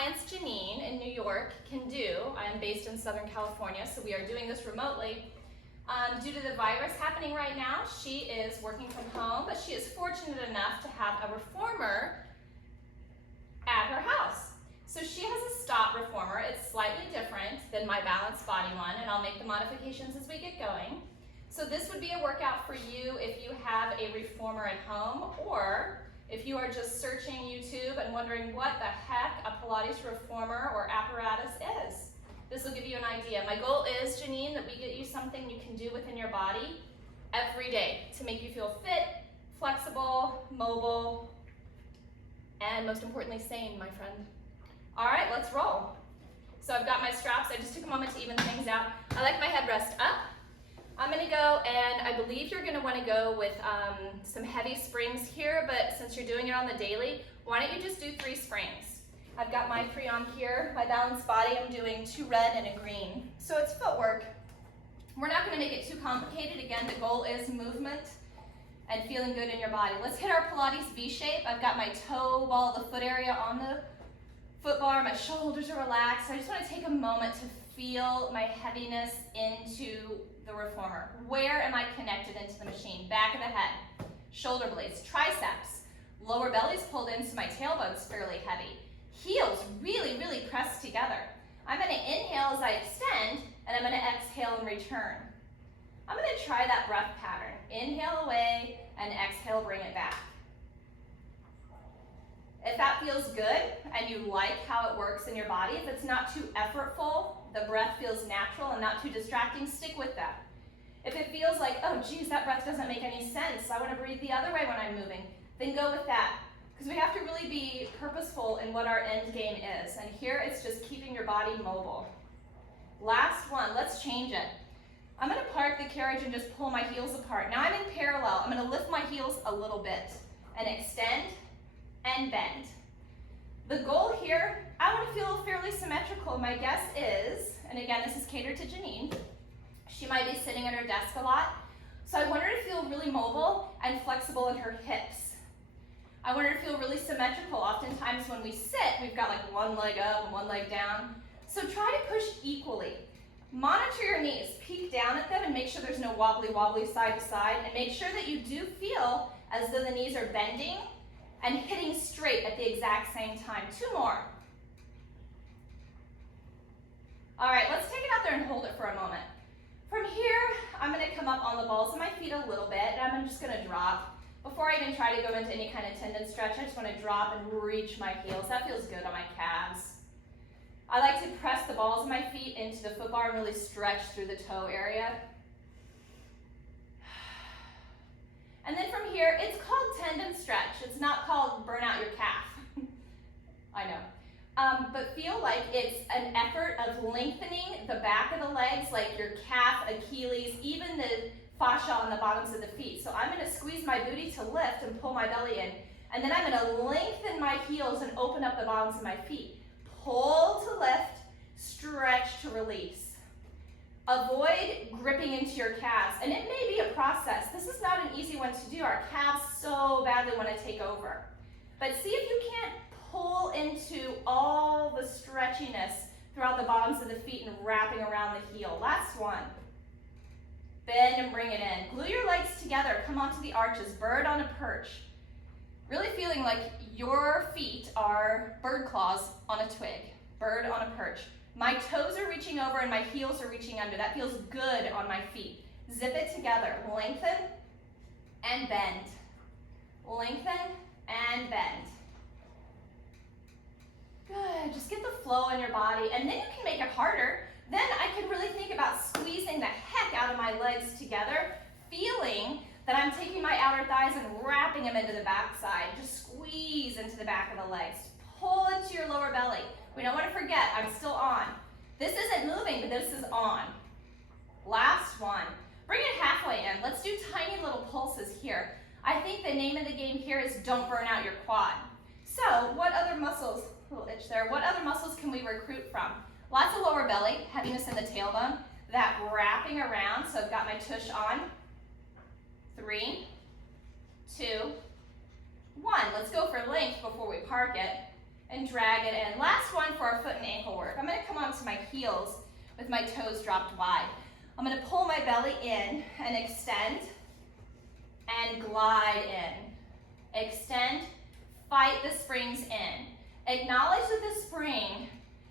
clients, Janine, in New York, can do. I am based in Southern California, so we are doing this remotely. Due to the virus happening right now, she is working from home, but she is fortunate enough to have a reformer at her house. So she has a stop reformer. It's slightly different than my balanced body one, and I'll make the modifications as we get going. So this would be a workout for you if you have a reformer at home, or if you are just searching YouTube and wondering what the heck a Pilates reformer or apparatus is. This will give you an idea. My goal is, Janine, that we get you something you can do within your body every day to make you feel fit, flexible, mobile, and most importantly, sane, my friend. All right, let's roll. So I've got my straps. I just took a moment to even things out. I like my headrest up. I'm gonna go, and I believe you're gonna wanna go with some heavy springs here, but since you're doing it on the daily, why don't you just do 3 springs? I've got my 3 on here. My balanced body, I'm doing 2 red and a green. So it's footwork. We're not gonna make it too complicated. Again, the goal is movement and feeling good in your body. Let's hit our Pilates V shape. I've got my toe ball, the foot area on the foot bar. My shoulders are relaxed. I just wanna take a moment to feel my heaviness into the reformer. Where am I connected into the machine? Back of the head, shoulder blades, triceps, lower belly's pulled in, so my tailbone's fairly heavy. Heels really, really pressed together. I'm gonna inhale as I extend, and I'm gonna exhale and return. I'm gonna try that breath pattern. Inhale away, and exhale, bring it back. If that feels good, and you like how it works in your body, if it's not too effortful, the breath feels natural and not too distracting, stick with that. If it feels like, oh geez, that breath doesn't make any sense, I wanna breathe the other way when I'm moving, then go with that. Because we have to really be purposeful in what our end game is. And here it's just keeping your body mobile. Last one, let's change it. I'm gonna park the carriage and just pull my heels apart. Now I'm in parallel. I'm gonna lift my heels a little bit and extend and bend. The goal here, I wanna feel fairly symmetrical. My guess is, and again, this is catered to Janine, she might be sitting at her desk a lot. So I want her to feel really mobile and flexible in her hips. I want her to feel really symmetrical. Oftentimes when we sit, we've got like one leg up and one leg down. So try to push equally. Monitor your knees, peek down at them and make sure there's no wobbly side to side, and make sure that you do feel as though the knees are bending and hitting straight at the exact same time. 2 more. All right, let's take it out there and hold it for a moment. From here, I'm gonna come up on the balls of my feet a little bit, and I'm just gonna drop. Before I even try to go into any kind of tendon stretch, I just want to drop and reach my heels. That feels good on my calves. I like to press the balls of my feet into the foot bar and really stretch through the toe area. And then from here, it's called tendon stretch. It's not called burn out your calf. I know. But feel like it's an effort of lengthening the back of the legs, like your calf, Achilles, even the fascia on the bottoms of the feet. So I'm gonna squeeze my booty to lift and pull my belly in. And then I'm gonna lengthen my heels and open up the bottoms of my feet. Pull to lift, stretch to release. Avoid gripping into your calves. And it may be a process. This is not an easy one to do. Our calves so badly wanna take over. But see if you can't pull into all the stretchiness throughout the bottoms of the feet and wrapping around the heel. Last one. Bend and bring it in. Glue your legs together. Come onto the arches. Bird on a perch. Really feeling like your feet are bird claws on a twig. Bird on a perch. My toes are reaching over and my heels are reaching under. That feels good on my feet. Zip it together. Lengthen and bend. Lengthen and bend. Good. Just get the flow in your body, and then you can make it harder. Then I can really think about squeezing the heck out of my legs together, feeling that I'm taking my outer thighs and wrapping them into the back side. Just squeeze into the back of the legs. Pull into your lower belly. We don't want to forget, I'm still on. This isn't moving, but this is on. Last one. Bring it halfway in. Let's do tiny little pulses here. I think the name of the game here is don't burn out your quad. So what other muscles, little itch there, what other muscles can we recruit from? Lots of lower belly, heaviness in the tailbone, that wrapping around. So I've got my tush on. 3, 2, 1. Let's go for length before we park it and drag it in. Last one my toes dropped wide. I'm gonna pull my belly in and extend and glide in. Extend, fight the springs in. Acknowledge that the spring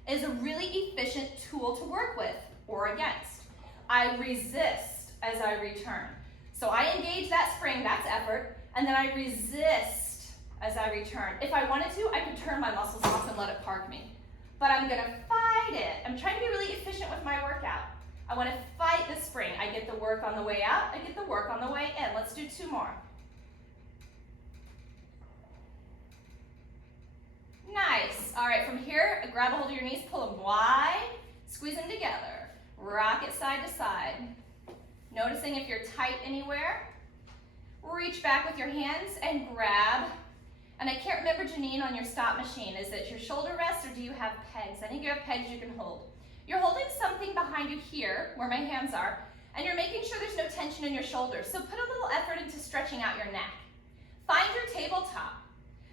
is a really efficient tool to work with or against. I resist as I return. So I engage that spring, that's effort, and then I resist as I return. If I wanted to, I could turn my muscles off and let it park me. But I'm gonna fight it. I'm trying to be really efficient with my workout. I wanna fight the spring. I get the work on the way out, I get the work on the way in. Let's do 2 more. Nice. All right, from here, grab a hold of your knees, pull them wide, squeeze them together. Rock it side to side. Noticing if you're tight anywhere. Reach back with your hands and grab. And I can't remember, Janine, on your stop machine, is it your shoulder rest or do you have pegs? I think you have pegs you can hold. You're holding something behind you here, where my hands are, and you're making sure there's no tension in your shoulders. So put a little effort into stretching out your neck. Find your tabletop.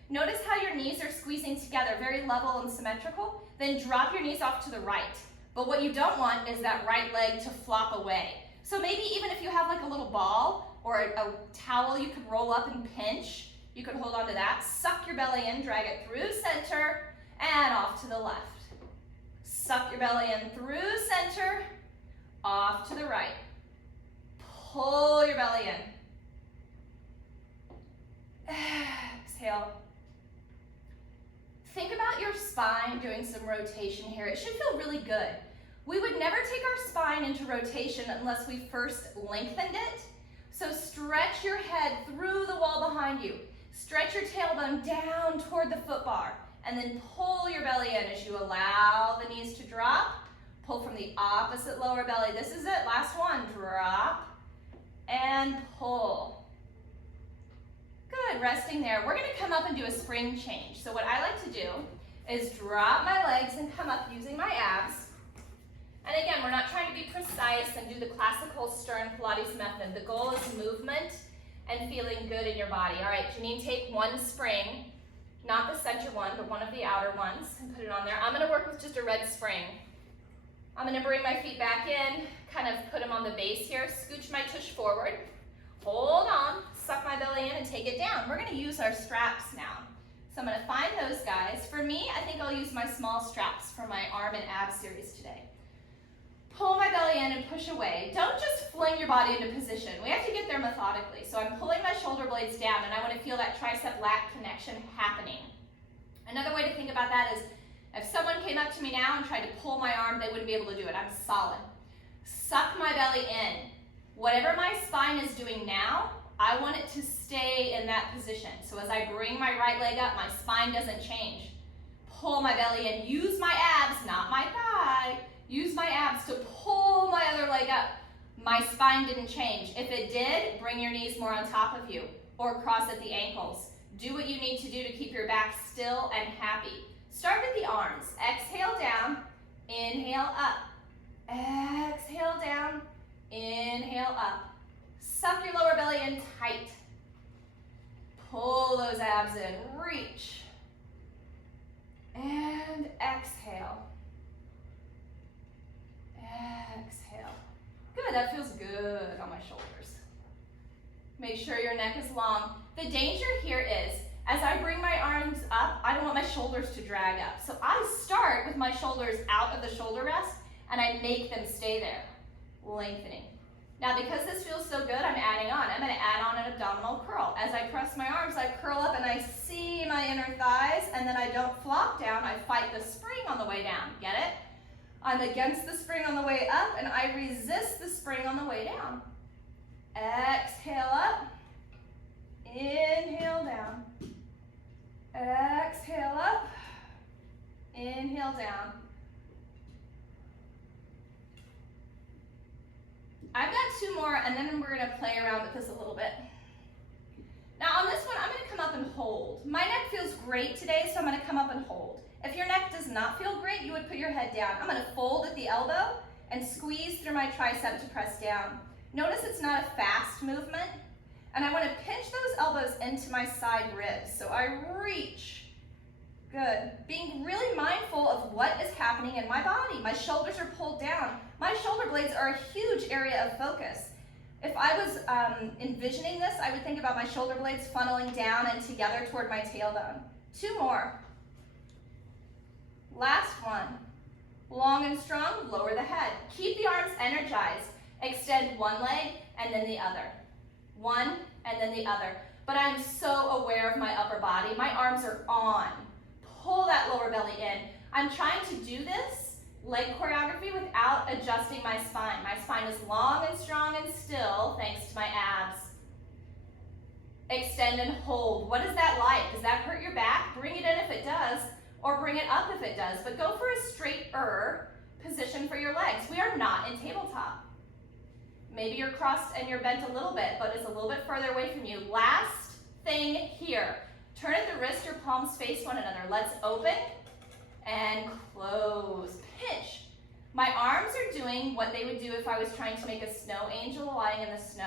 Notice how your knees are squeezing together, very level and symmetrical. Then drop your knees off to the right. But what you don't want is that right leg to flop away. So maybe even if you have like a little ball or a towel you could roll up and pinch, you could hold on to that. Suck your belly in, drag it through center and off to the left. Suck your belly in through center, off to the right. Pull your belly in. Exhale. Think about your spine doing some rotation here. It should feel really good. We would never take our spine into rotation unless we first lengthened it. So stretch your head through the wall behind you. Stretch your tailbone down toward the foot bar. And then pull your belly in as you allow the knees to drop. Pull from the opposite lower belly. This is it, last one. Drop and pull. Good, resting there. We're gonna come up and do a spring change. So what I like to do is drop my legs and come up using my abs. And again, we're not trying to be precise and do the classical Stern Pilates method. The goal is movement and feeling good in your body. All right, Janine, take one spring, not the center one, but one of the outer ones, and put it on there. I'm gonna work with just a red spring. I'm gonna bring my feet back in, kind of put them on the base here, scooch my tush forward, hold on, suck my belly in and take it down. We're gonna use our straps now. So I'm gonna find those guys. For me, I think I'll use my small straps for my arm and ab series today. Pull my belly in and push away. Don't just fling your body into position. We have to get there methodically. So I'm pulling my shoulder blades down and I want to feel that tricep lat connection happening. Another way to think about that is if someone came up to me now and tried to pull my arm, they wouldn't be able to do it. I'm solid. Suck my belly in. Whatever my spine is doing now, I want it to stay in that position. So as I bring my right leg up, my spine doesn't change. Pull my belly in. Use my abs, not my thigh. Use my abs to pull my other leg up. My spine didn't change. If it did, bring your knees more on top of you or cross at the ankles. Do what you need to do to keep your back still and happy. Start with the arms. Exhale down, inhale up. Exhale down, inhale up. Suck your lower belly in tight. Pull those abs in, reach. And exhale. Exhale. Good, that feels good on my shoulders. Make sure your neck is long. The danger here is, as I bring my arms up, I don't want my shoulders to drag up. So I start with my shoulders out of the shoulder rest, and I make them stay there, lengthening. Now, because this feels so good, I'm adding on. I'm gonna add on an abdominal curl. As I press my arms, I curl up and I see my inner thighs, and then I don't flop down, I fight the spring on the way down. Get it? I'm against the spring on the way up, and I resist the spring on the way down. Exhale up, inhale down. Exhale up, inhale down. I've got 2 more, and then we're gonna play around with this a little bit. Now on this one, I'm gonna come up and hold. My neck feels great today, so I'm gonna come up and hold. If your neck does not feel great, you would put your head down. I'm gonna fold at the elbow and squeeze through my tricep to press down. Notice it's not a fast movement, and I wanna pinch those elbows into my side ribs. So I reach. Good. Being really mindful of what is happening in my body. My shoulders are pulled down. My shoulder blades are a huge area of focus. If I was envisioning this, I would think about my shoulder blades funneling down and together toward my tailbone. 2 more. Last one. Long and strong, lower the head. Keep the arms energized. Extend one leg and then the other. One and then the other. But I'm so aware of my upper body. My arms are on. Pull that lower belly in. I'm trying to do this leg choreography without adjusting my spine. My spine is long and strong and still thanks to my abs. Extend and hold. What is that like? Does that hurt your back? Bring it in if it does, or bring it up if it does, but go for a straighter position for your legs. We are not in tabletop. Maybe you're crossed and you're bent a little bit, but it's a little bit further away from you. Last thing here. Turn at the wrist, your palms face one another. Let's open and close. Pinch. My arms are doing what they would do if I was trying to make a snow angel lying in the snow.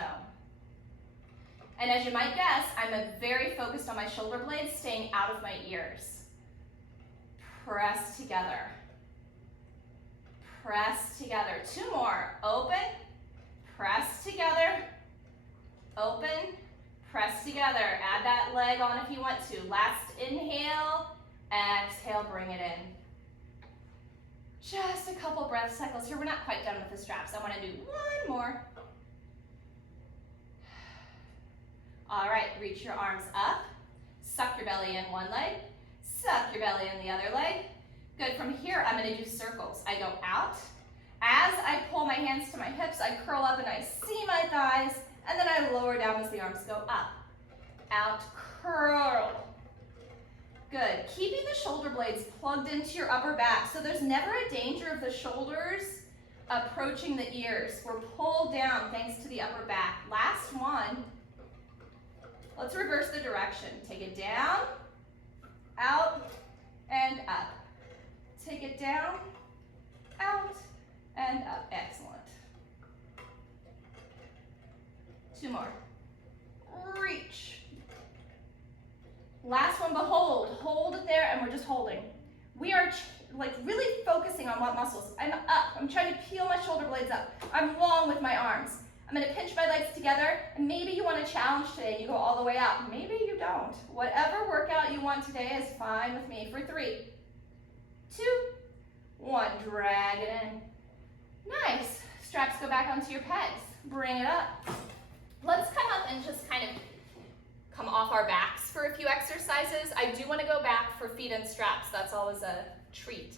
And as you might guess, I'm very focused on my shoulder blades staying out of my ears. Press together. Press together. 2 more. Open. Press together. Open. Press together. Add that leg on if you want to. Last inhale. Exhale, bring it in. Just a couple breath cycles here. We're not quite done with the straps. I want to do 1 more. All right, reach your arms up. Suck your belly in one leg. Suck your belly in the other leg. Good. From here, I'm going to do circles. I go out. As I pull my hands to my hips, I curl up and I see my thighs, and then I lower down as the arms go up. Out, curl. Good. Keeping the shoulder blades plugged into your upper back, so there's never a danger of the shoulders approaching the ears. We're pulled down thanks to the upper back. Last one. Let's reverse the direction. Take it down, out, and up. Take it down, out, and up. Excellent. 2 more. Reach. Last one, behold. Hold it there, and we're just holding. We are like really focusing on what muscles. I'm up. I'm trying to peel my shoulder blades up. I'm long with my arms. I'm going to pinch my legs together, and maybe you want to challenge today and you go all the way out. Maybe you don't. Whatever workout you want today is fine with me. For 3, 2, 1. Drag it in. Nice. Straps go back onto your pegs. Bring it up. Let's come up and just kind of come off our backs for a few exercises. I do want to go back for feet and straps. That's always a treat.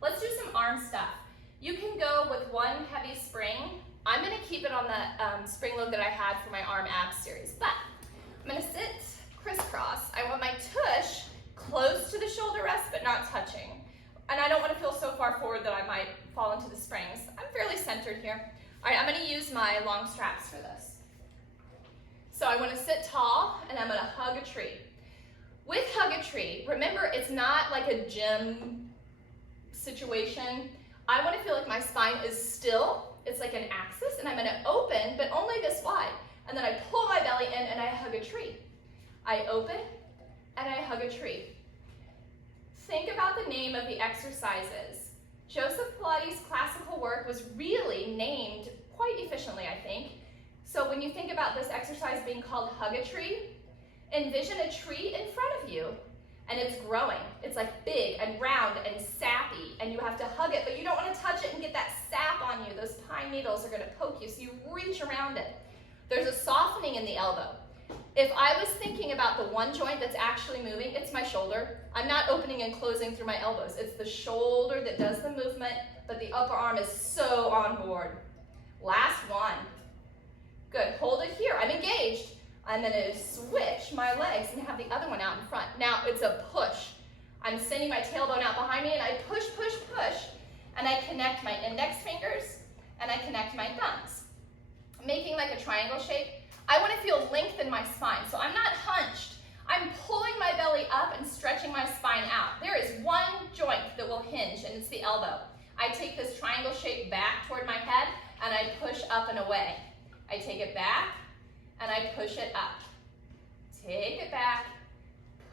Let's do some arm stuff. You can go with one heavy spring. I'm going to keep it on the spring load that I had for my arm abs series, but I'm going to sit crisscross. I want my tush close to the shoulder rest but not touching. And I don't want to feel so far forward that I might fall into the springs. I'm fairly centered here. All right, I'm going to use my long straps for this. So I want to sit tall and I'm going to hug a tree. With hug a tree, remember it's not like a gym situation. I want to feel like my spine is still. It's like an axis, and I'm going to open, but only this wide. And then I pull my belly in and I hug a tree. I open and I hug a tree. Think about the name of the exercises. Joseph Pilates' classical work was really named quite efficiently, I think. So when you think about this exercise being called hug a tree, envision a tree in front of you, and it's growing. It's like big and round and sappy, and you have to hug it, but you don't want to touch it and get that sap on you. Those pine needles are going to poke you, so you reach around it. There's a softening in the elbow. If I was thinking about the one joint that's actually moving, it's my shoulder. I'm not opening and closing through my elbows. It's the shoulder that does the movement, but the upper arm is so on board. Last one. Good. Hold it here. I'm engaged. I'm going to switch my legs and have the other one out in front. Now it's a push. I'm sending my tailbone out behind me, and I push, push, push, and I connect my index fingers, and I connect my thumbs, making like a triangle shape. I want to feel length in my spine, so I'm not hunched. I'm pulling my belly up and stretching my spine out. There is one joint that will hinge, and it's the elbow. I take this triangle shape back toward my head, and I push up and away. I take it back, and I push it up. Take it back,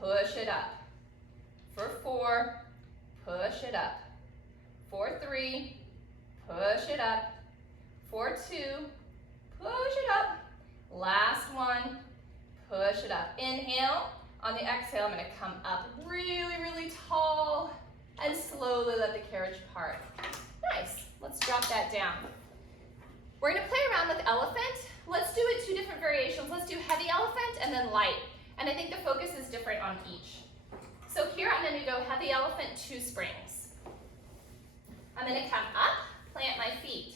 push it up. For 4, push it up. For 3, push it up. For 2, push it up. Last one, push it up. Inhale. On the exhale, I'm going to come up really, really tall and slowly let the carriage part. Nice. Let's drop that down. We're going to play around with elephant. Let's do it 2 different variations. Let's do heavy elephant and then light. And I think the focus is different on each. So here I'm going to go heavy elephant 2 springs. I'm going to come up, plant my feet.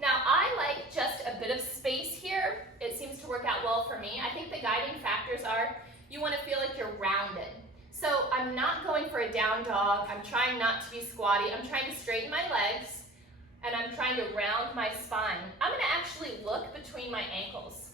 Now I like just a bit of space here. It seems to work out well for me. I think the guiding factors are you want to feel like you're rounded. So I'm not going for a down dog. I'm trying not to be squatty. I'm trying to straighten my legs and I'm trying to round my spine. I'm going to actually look between my ankles.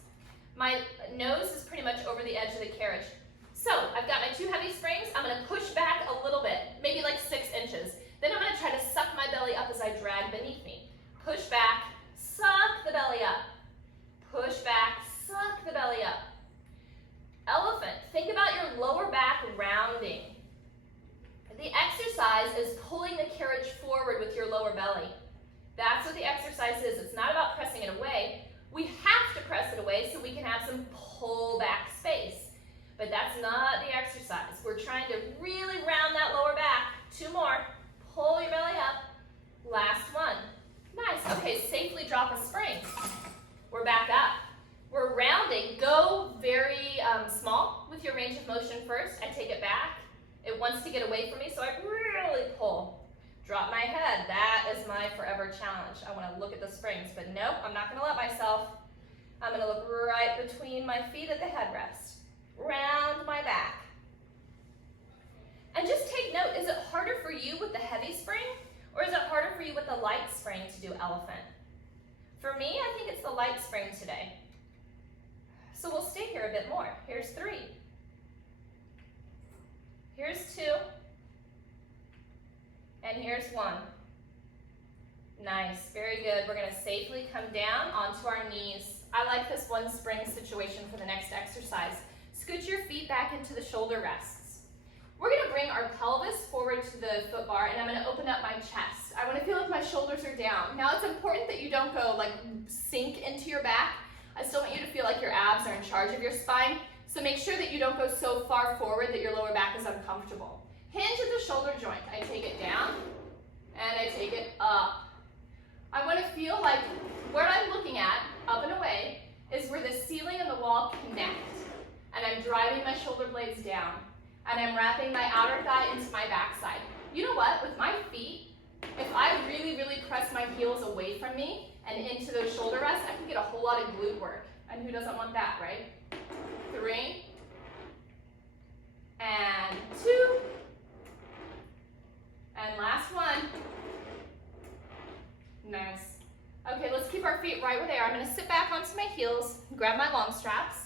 My nose is pretty much over the edge of the carriage. So I've got my 2 heavy springs. I'm going to push back a little bit, maybe like 6 inches. Then I'm going to try to suck my belly up as I drag beneath me. Push back, suck the belly up. Push back, suck the belly up. Elephant, think about your lower back rounding. The exercise is pulling the carriage forward with your lower belly. That's what the exercise is. It's not about pressing it away. We have to press it away so we can have some pull back space. But that's not the exercise. We're trying to really round that lower back. 2 more. Pull your belly up. Last one. Nice. Okay, safely drop a spring. We're back up. We're rounding. Go very small with your range of motion first. I take it back. It wants to get away from me, so I really pull. Drop my head. That is my forever challenge. I want to look at the springs, but nope, I'm not going to let myself. I'm going to look right between my feet at the headrest. Round my back. And just take note, is it harder for you with the heavy spring, or is it harder for you with the light spring to do elephant? For me, I think it's the light spring today. So we'll stay here a bit more. Here's 3. Here's 2. And here's 1. Nice, very good. We're gonna safely come down onto our knees. I like this 1 spring situation for the next exercise. Scoot your feet back into the shoulder rests. We're gonna bring our pelvis forward to the foot bar and I'm gonna open up my chest. I wanna feel like my shoulders are down. Now it's important that you don't go like sink into your back. I still want you to feel like your abs are in charge of your spine. So make sure that you don't go so far forward that your lower back is uncomfortable. Hinge at the shoulder joint. I take it down and I take it up. I want to feel like where I'm looking at, up and away, is where the ceiling and the wall connect. And I'm driving my shoulder blades down. And I'm wrapping my outer thigh into my backside. You know what? With my feet, if I really, really press my heels away from me and into those shoulder rests, I can get a whole lot of glute work. And who doesn't want that, right? 3. And 2. And last one. Nice. Okay, let's keep our feet right where they are. I'm going to sit back onto my heels, grab my long straps.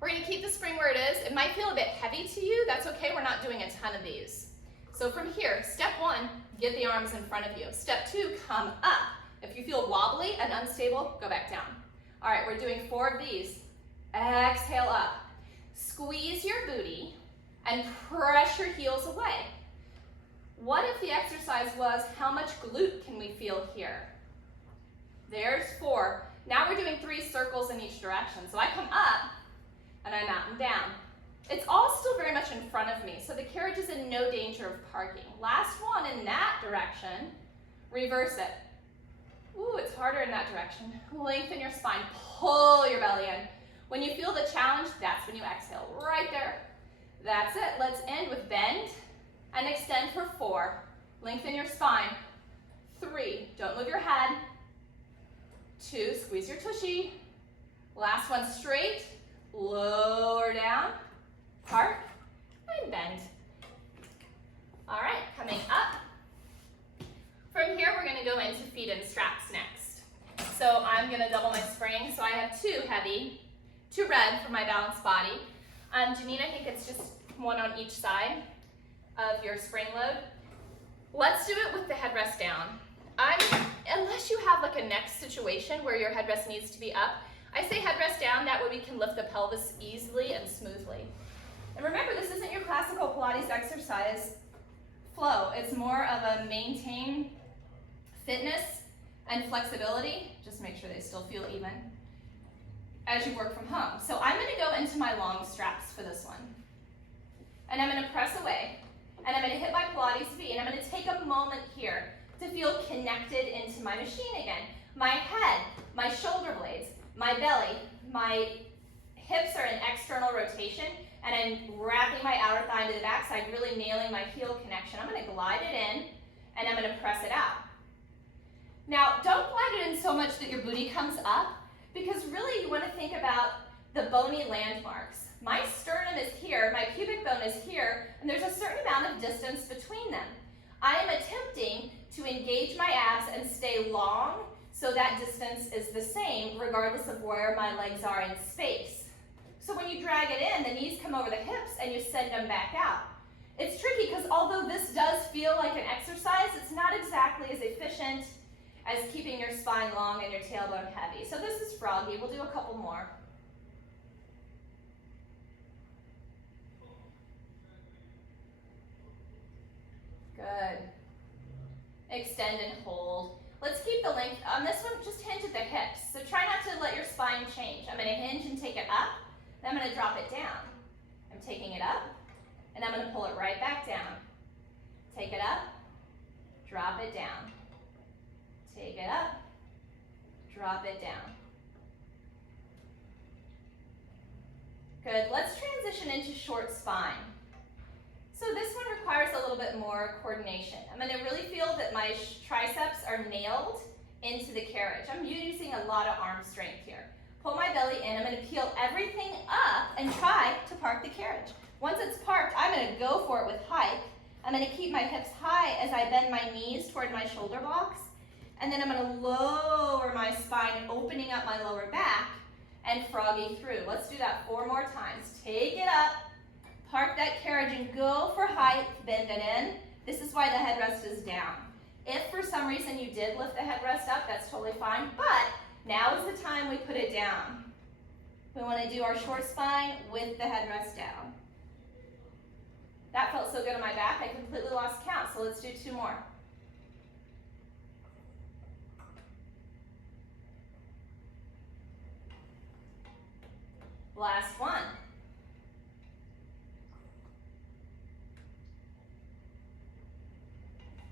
We're going to keep the spring where it is. It might feel a bit heavy to you. That's okay. We're not doing a ton of these. So from here, step 1, get the arms in front of you. Step 2, come up. If you feel wobbly and unstable, go back down. All right, we're doing 4 of these. Exhale up. Squeeze your booty and press your heels away. What if the exercise was how much glute can we feel here? There's 4. Now we're doing 3 circles in each direction. So I come up and I mountain down. It's all still very much in front of me, so the carriage is in no danger of parking. Last one in that direction, reverse it. Ooh, it's harder in that direction. Lengthen your spine, pull your belly in. When you feel the challenge, that's when you exhale, right there. That's it. Let's end with bend and extend for 4. Lengthen your spine. 3, don't move your head. 2, squeeze your tushy. Last one, straight, lower down, part, and bend. All right, coming up. From here, we're gonna go into feet and straps next. So I'm gonna double my spring. So I have 2 heavy, 2 red for my balanced body. Janine, I think it's just 1 on each side of your spring load. Let's do it with the headrest down. Unless you have like a neck situation where your headrest needs to be up, I say headrest down, that way we can lift the pelvis easily and smoothly. And remember, this isn't your classical Pilates exercise flow. It's more of a maintain fitness and flexibility. Just make sure they still feel even as you work from home. So I'm going to go into my long straps for this one. And I'm going to press away. And I'm going to hit my Pilates feet. And I'm going to take a moment here to feel connected into my machine again. My head, my shoulder blades, my belly, my hips are in external rotation. And I'm wrapping my outer thigh into the backside, really nailing my heel connection. I'm going to glide it in, and I'm going to press it out. Now, don't glide it in so much that your booty comes up, because really you want to think about the bony landmarks. My sternum is here, my pubic bone is here, and there's a certain amount of distance between them. I am attempting to engage my abs and stay long, so that distance is the same regardless of where my legs are in space. So when you drag it in, the knees come over the hips and you send them back out. It's tricky because although this does feel like an exercise, it's not exactly as efficient as keeping your spine long and your tailbone heavy. So this is froggy. We'll do a couple more. Good. Extend and hold. Let's keep the length. On this one, just hinge at the hips. So try not to let your spine change. I'm going to hinge and take it up. Then I'm going to drop it down. I'm taking it up, and I'm going to pull it right back down. Take it up, drop it down. Take it up, drop it down. Good. Let's transition into short spine. So this one requires a little bit more coordination. I'm going to really feel that my triceps are nailed into the carriage. I'm using a lot of arm strength here. Pull my belly in. I'm going to peel everything up and try to park the carriage. Once it's parked, I'm going to go for it with hike. I'm going to keep my hips high as I bend my knees toward my shoulder blocks. And then I'm going to lower my spine, opening up my lower back and froggy through. Let's do that 4 more times. Take it up, park that carriage and go for height, bend it in. This is why the headrest is down. If for some reason you did lift the headrest up, that's totally fine, but now is the time we put it down. We want to do our short spine with the headrest down. That felt so good on my back, I completely lost count, so let's do 2 more. Last one.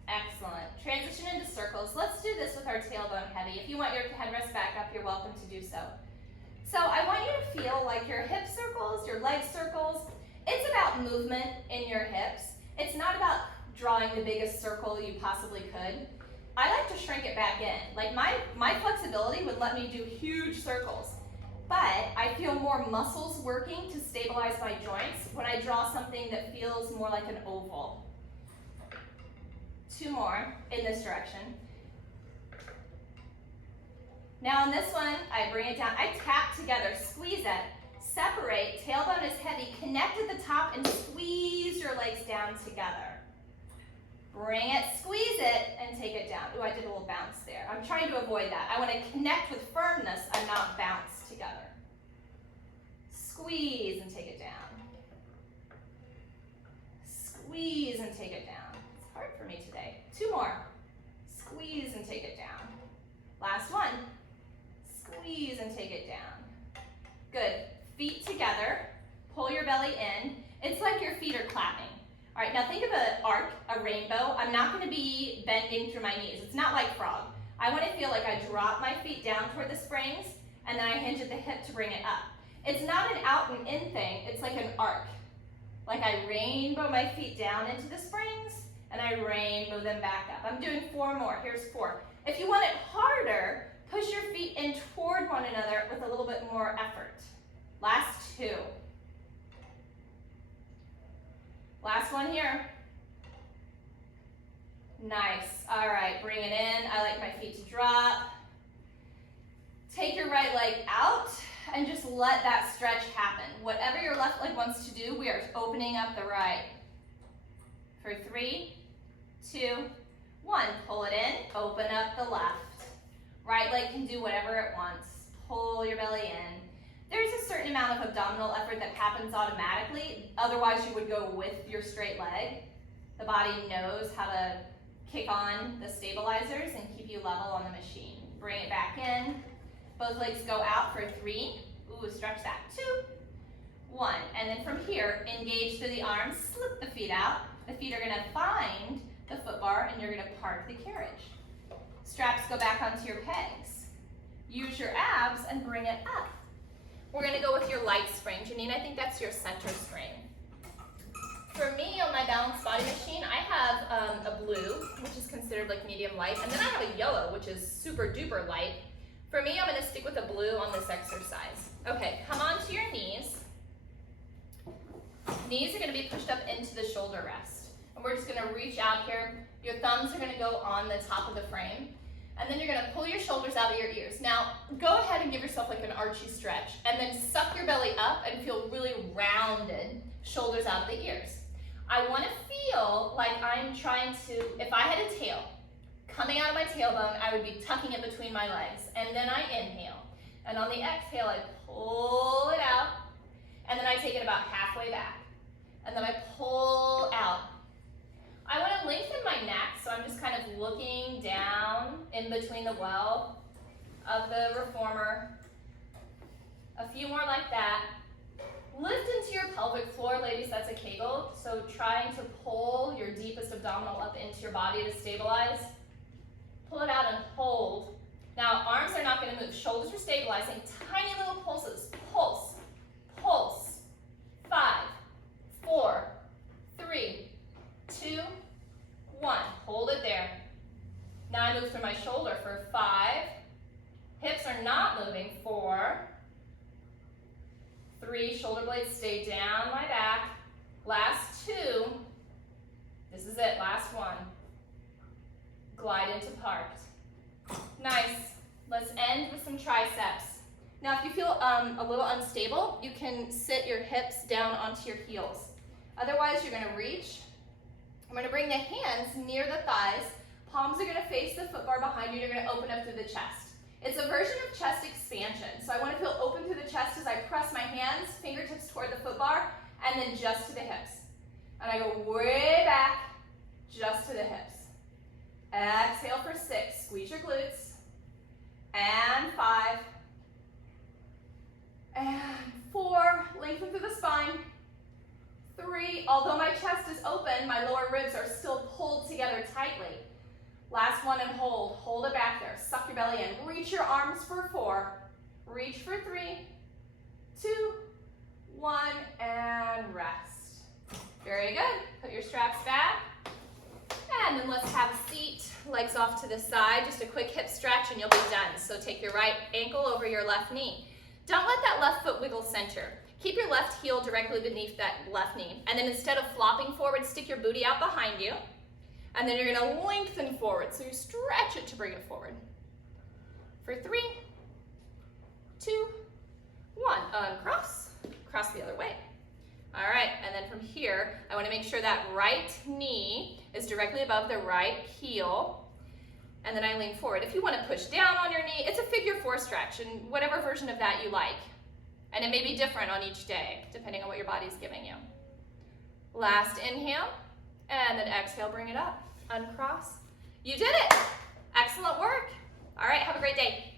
Excellent. Transition into circles. Let's do this with our tailbone heavy. If you want your headrest back up, you're welcome to do so. So I want you to feel like your hip circles, your leg circles. It's about movement in your hips. It's not about drawing the biggest circle you possibly could. I like to shrink it back in. Like my flexibility would let me do huge circles. But I feel more muscles working to stabilize my joints when I draw something that feels more like an oval. 2 more in this direction. Now on this one, I bring it down. I tap together, squeeze it, separate, tailbone is heavy, connect at the top and squeeze your legs down together. Bring it, squeeze it, and take it down. Ooh, I did a little bounce there. I'm trying to avoid that. I want to connect with firmness and not bounce together. Squeeze and take it down. Squeeze and take it down. It's hard for me today. 2 more. Squeeze and take it down. Last one. Squeeze and take it down. Good. Feet together. Pull your belly in. It's like your feet are clapping. All right, now think of an arc, a rainbow. I'm not going to be bending through my knees. It's not like frog. I want to feel like I drop my feet down toward the springs, and then I hinge at the hip to bring it up. It's not an out and in thing. It's like an arc. Like I rainbow my feet down into the springs, and I rainbow them back up. I'm doing 4 more. Here's 4. If you want it harder, push your feet in toward one another with a little bit more effort. Last 2. Last one here. Nice. All right, bring it in. I like my feet to drop. Take your right leg out and just let that stretch happen. Whatever your left leg wants to do, we are opening up the right. For 3, 2, 1. Pull it in, open up the left. Right leg can do whatever it wants. Pull your belly in. There's a certain amount amount of abdominal effort that happens automatically. Otherwise, you would go with your straight leg. The body knows how to kick on the stabilizers and keep you level on the machine. Bring it back in. Both legs go out for 3. Ooh, stretch that. 2, 1. And then from here, engage through the arms, slip the feet out. The feet are going to find the foot bar and you're going to park the carriage. Straps go back onto your pegs. Use your abs and bring it up. We're going to go with your light spring. Janine, I think that's your center spring. For me, on my balanced body machine, I have a blue, which is considered like medium light, and then I have a yellow, which is super duper light. For me, I'm going to stick with a blue on this exercise. Okay, come onto your knees. Knees are going to be pushed up into the shoulder rest. And we're just going to reach out here. Your thumbs are going to go on the top of the frame. And then you're going to pull your shoulders out of your ears. Now, go ahead and give yourself like an archy stretch. And then suck your belly up and feel really rounded, shoulders out of the ears. I want to feel like I'm trying to, if I had a tail, coming out of my tailbone, I would be tucking it between my legs. And then I inhale. And on the exhale, I pull it out. And then I take it about halfway back. And then I pull out. I want to lengthen my neck, so I'm just kind of looking down in between the well of the reformer. A few more like that. Lift into your pelvic floor, ladies, that's a Kegel. So trying to pull your deepest abdominal up into your body to stabilize. Pull it out and hold. Now, arms are not going to move. Shoulders are stabilizing. Tiny little pulses. Pulse, pulse. 5, 4, 3, 2, 1. Hold it there. Now I move through my shoulder for 5. Hips are not moving. 4, 3, shoulder blades stay down my back. Last 2. This is it, last 1. Glide into parked. Nice. Let's end with some triceps. Now if you feel a little unstable, you can sit your hips down onto your heels. Otherwise, you're going to reach. I'm going to bring the hands near the thighs. Palms are going to face the foot bar behind you. You're going to open up through the chest. It's a version of chest expansion. So I want to feel open through the chest as I press my hands, fingertips toward the foot bar, and then just to the hips. And I go way back, just to the hips. Exhale for 6. Squeeze your glutes. And 5. And 4. Lengthen through the spine. 3. Although my chest is open, my lower ribs are still pulled together tightly. Last 1 and hold. Hold it back there. Suck your belly in. Reach your arms for 4. Reach for 3, 2, 1, and rest. Very good. Put your straps back. And then let's have a seat. Legs off to the side. Just a quick hip stretch and you'll be done. So take your right ankle over your left knee. Don't let that left foot wiggle center. Keep your left heel directly beneath that left knee. And then instead of flopping forward, stick your booty out behind you. And then you're going to lengthen forward. So you stretch it to bring it forward. For 3, 2, 1. Uncross. Cross the other way. All right, and then from here, I want to make sure that right knee is directly above the right heel. And then I lean forward. If you want to push down on your knee, it's a figure 4 stretch, and whatever version of that you like. And it may be different on each day, depending on what your body's giving you. Last inhale, and then exhale, bring it up. Uncross. You did it. Excellent work. All right, have a great day.